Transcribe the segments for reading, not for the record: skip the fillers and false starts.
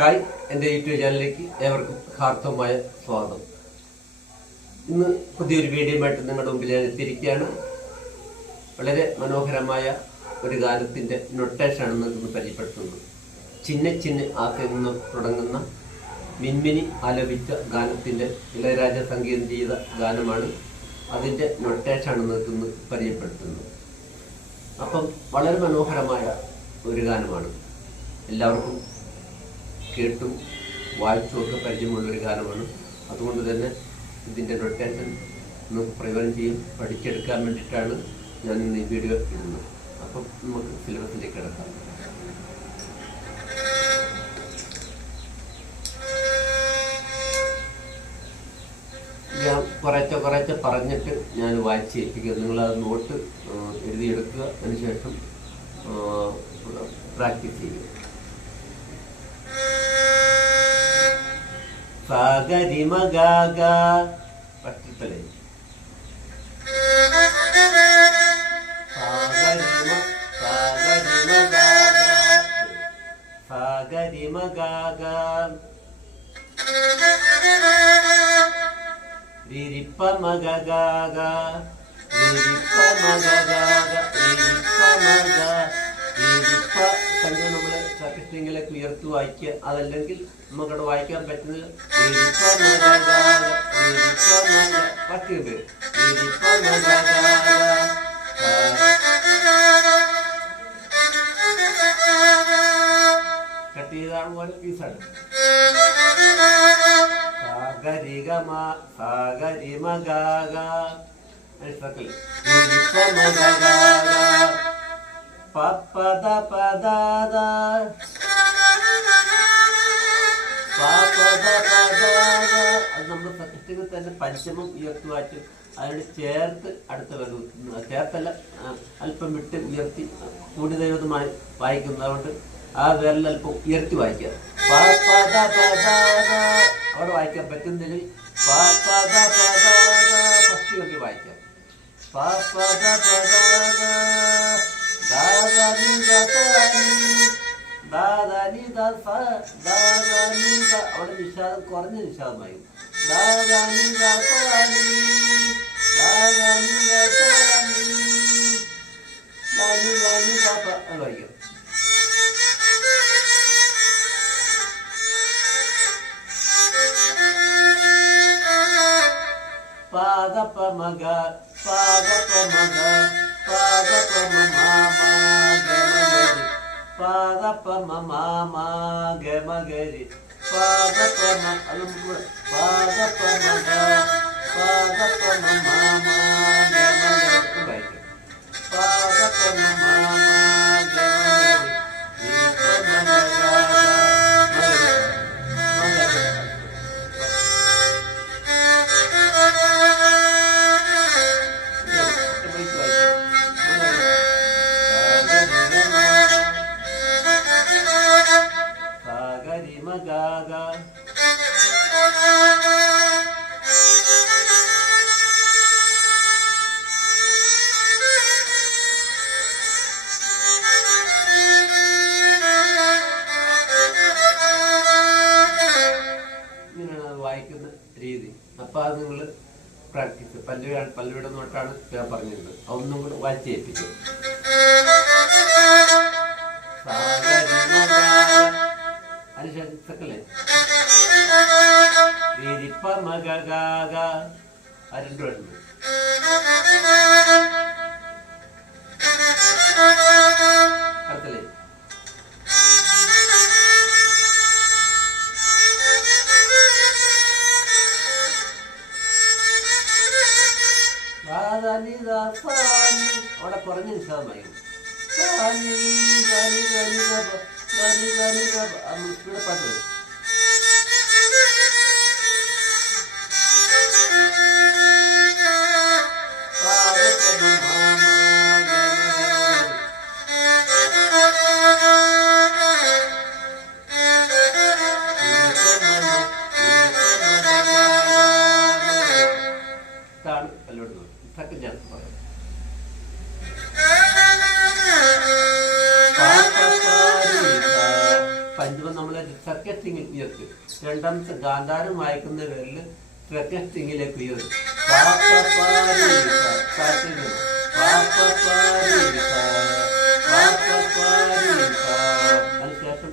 Hi, എൻ്റെ YouTube ചാനലിലേക്ക് ഏവർക്കും ഹാർദവമായ സ്വാഗതം. ഇന്ന് പുതിയൊരു വീഡിയോയുമായിട്ട് നിങ്ങളുടെ മുമ്പിൽ ഞാൻ എത്തിയിരിക്കുകയാണ്. വളരെ മനോഹരമായ ഒരു ഗാനത്തിൻ്റെ നൊട്ടേഷനാണ് നിങ്ങൾക്ക് പരിചയപ്പെടുത്തുന്നത്. ചിന്ന ചിന്ന ആക്കിൽ നിന്ന് തുടങ്ങുന്ന മിൻമിനി ആലപിച്ച ഗാനത്തിൻ്റെ ഇളയരാജ സംഗീതം ചെയ്ത ഗാനമാണ്. അതിൻ്റെ നൊട്ടേഷനാണ് നിങ്ങൾക്ക് പരിചയപ്പെടുത്തുന്നത്. അപ്പം വളരെ മനോഹരമായ ഒരു ഗാനമാണ്. എല്ലാവർക്കും കേട്ടും വായിച്ചുമൊക്കെ പരിചയമുള്ളൊരു ഗാനമാണ്. അതുകൊണ്ട് തന്നെ ഇതിൻ്റെ നൊട്ടേഷൻ നമുക്ക് പ്രയോജനം ചെയ്യും പഠിച്ചെടുക്കാൻ വേണ്ടിയിട്ടാണ് ഞാൻ ഇന്ന് ഈ വീഡിയോ ഇടുന്നത്. അപ്പം നമുക്ക് സിലബസിലേക്ക് കിടക്കാം. ഞാൻ കുറേശ്ശെ പറഞ്ഞിട്ട് ഞാൻ വായിച്ച് ഏൽപ്പിക്കുക. നിങ്ങളത് നോട്ട് എഴുതിയെടുക്കുക. അതിനുശേഷം പ്രാക്ടീസ് ചെയ്യുക. സാഗരിമഗാഗ പട്ടിത്തലേ സാഗരിമഗാഗ രിരിപ്പമഗഗാഗ രിരിപ്പമഗഗാഗ രിരിപ്പമഗ രിരിപ്പ തന്നെ നമ്മള് കൃഷ്ണങ്കിലേക്ക് ഉയർത്തി വായിക്കുക. അതല്ലെങ്കിൽ നമുക്കവിടെ വായിക്കാൻ പറ്റുന്നത് കട്ട് ചെയ്താണ് പോലെ പീസാണ്. സാഗരിഗമ സാഗരിമഗാഗ പപ്പദ പദാദ അത് നമ്മൾ സത്യത്തിൽ തന്നെ പഞ്ചമം ഉയർത്തി വായിച്ചു. അതിനോട് ചേർത്ത് അടുത്ത വരും ചേർത്തല്ല, അല്പം വിട്ട് ഉയർത്തി കൂടി ദൈവമായി വായിക്കുന്നത്. അതുകൊണ്ട് ആ വിരൽ അല്പം ഉയർത്തി വായിക്കുക. അവിടെ വായിക്കാൻ പറ്റുന്നില്ലെങ്കിൽ ഫസ്റ്റ് കണ്ടി വായിക്കാം. അവിടെ നിഷാദം കുറഞ്ഞ നിഷാദമായി. അത് വായിക്കാം. പാദപമഗ പാദപമഗ പാദപമഗരി പാദപമ അത് പാദപമഗ പാദപമഗരി വായിക്കാം. സാഗരിമഗാഗ ഇങ്ങനെയാണ് വായിക്കുന്ന രീതി. അപ്പൊ അത് നിങ്ങൾ പ്രാക്ടീസ് പല്ലവിയുടെ നോട്ടാണ് ഞാൻ പറഞ്ഞിരുന്നത്. അതൊന്നും കൂടെ വായിച്ച് ഏൽപ്പിക്കും. അനുശംസക്കല്ലേ രിരിപ്പമഗഗാഗ ആ രണ്ടു വരുന്നു. അടുത്തല്ലേ അവിടെ കുറഞ്ഞ നിശാദമായി. ഇവിടെ പാട്ട് വരും. ഇതാണ് പല്ലോട്ട് സെക്കൻഡ് ഞാൻ പറയാം. പഞ്ചമം നമ്മൾ സ്ട്രിംഗിൽ ഉയർത്തി. രണ്ടാമത്തെ ഗാന്ധാരം വായിക്കുന്ന പേരിൽ സ്ട്രിംഗിലേക്ക് ഉയർത്തി. അതിനുശേഷം അതിനുശേഷം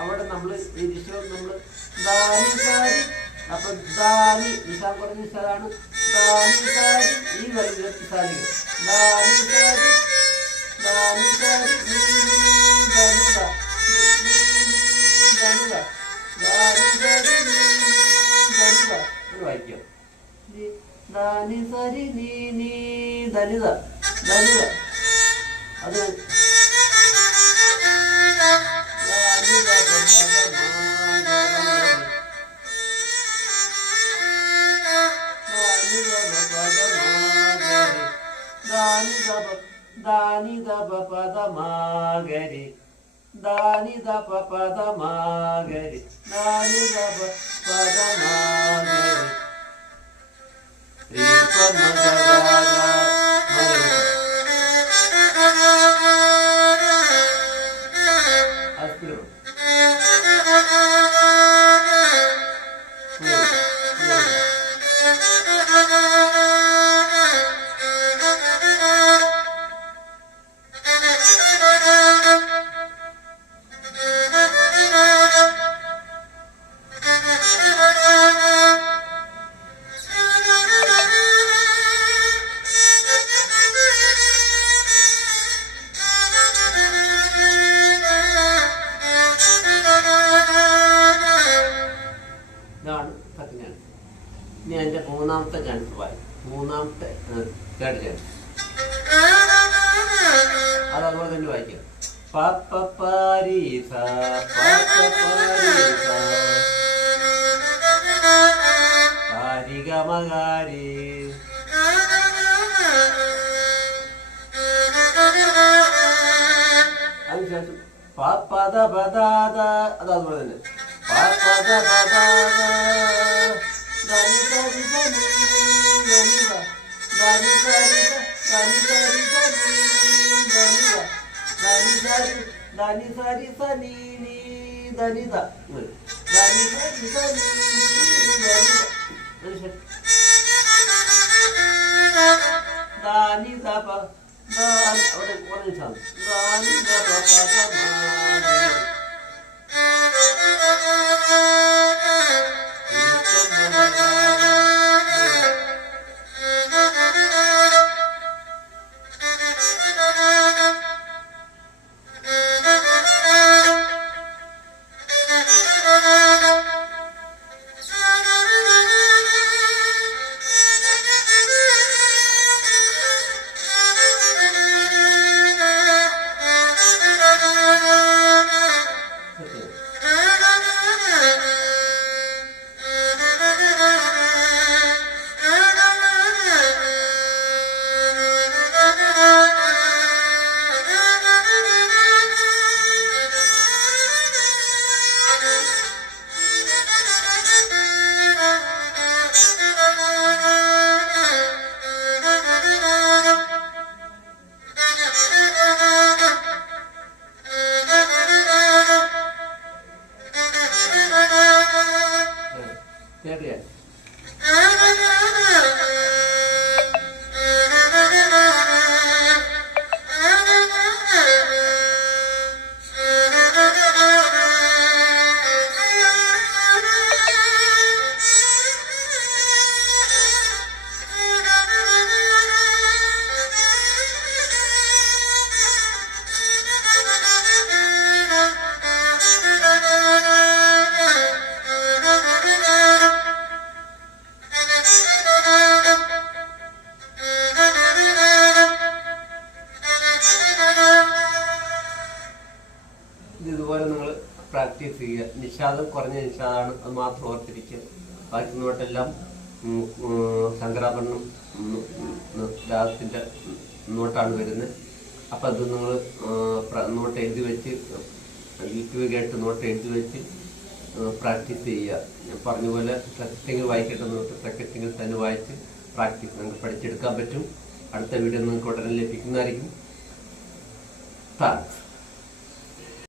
അവിടെ നമ്മള് ഈ ദിശവും നമ്മള് അപ്പൊ ദാനി നിശാൻ കുറഞ്ഞ നിശാണ്. ഈ വലിയ സാരികൾ വായിക്കാം. ധാനി സരി നീ നീ ധനിത ധനിത അത് ധാനി ദപ പദമാഗരി ധാനി ദപ പദമാഗരി ധാനി ദപ പദമാഗരി ഇനി അതിന്റെ മൂന്നാമത്തെ ചാൻസ് വായി. മൂന്നാമത്തെ തേർഡ് ചാൻസ് അത് അതുപോലെ തന്നെ വായിക്കാം. ഗമകാരി അതിനുശേഷം പദ പദാദ അത് അതുപോലെ തന്നെ പദ പദാദ ധനി സരി സനി ധനിത ധനി സരി സനി ധാനി ദപ അവിടെ കുറഞ്ഞ സാധനം ധാനി ദപ ഇതുപോലെ നിങ്ങൾ പ്രാക്ടീസ് ചെയ്യുക. നിഷാദം കുറഞ്ഞ നിഷാദാണ്, അത് മാത്രം ഓർത്തിരിക്കുക. ബാക്കി നോട്ടെല്ലാം ശങ്കരാഭരണം രാഗത്തിൻ്റെ നോട്ടാണ് വരുന്നത്. അപ്പം അത് നിങ്ങൾ നോട്ട് എഴുതി വെച്ച് യൂട്യൂബ് കേട്ട് നോട്ട് എഴുതി വെച്ച് പ്രാക്ടീസ് ചെയ്യുക. ഞാൻ പറഞ്ഞ പോലെ പ്രക്കറ്റിങ്ങിൽ വായിക്കേണ്ട നോട്ട് പ്രക്കറ്റിങ്ങിൽ തന്നെ വായിച്ച് പ്രാക്ടീസ് നിങ്ങൾക്ക് പഠിച്ചെടുക്കാൻ പറ്റും. അടുത്ത വീഡിയോ നിങ്ങൾക്ക് ഉടനെ ലഭിക്കുന്നതായിരിക്കും. താങ്ക്സ്.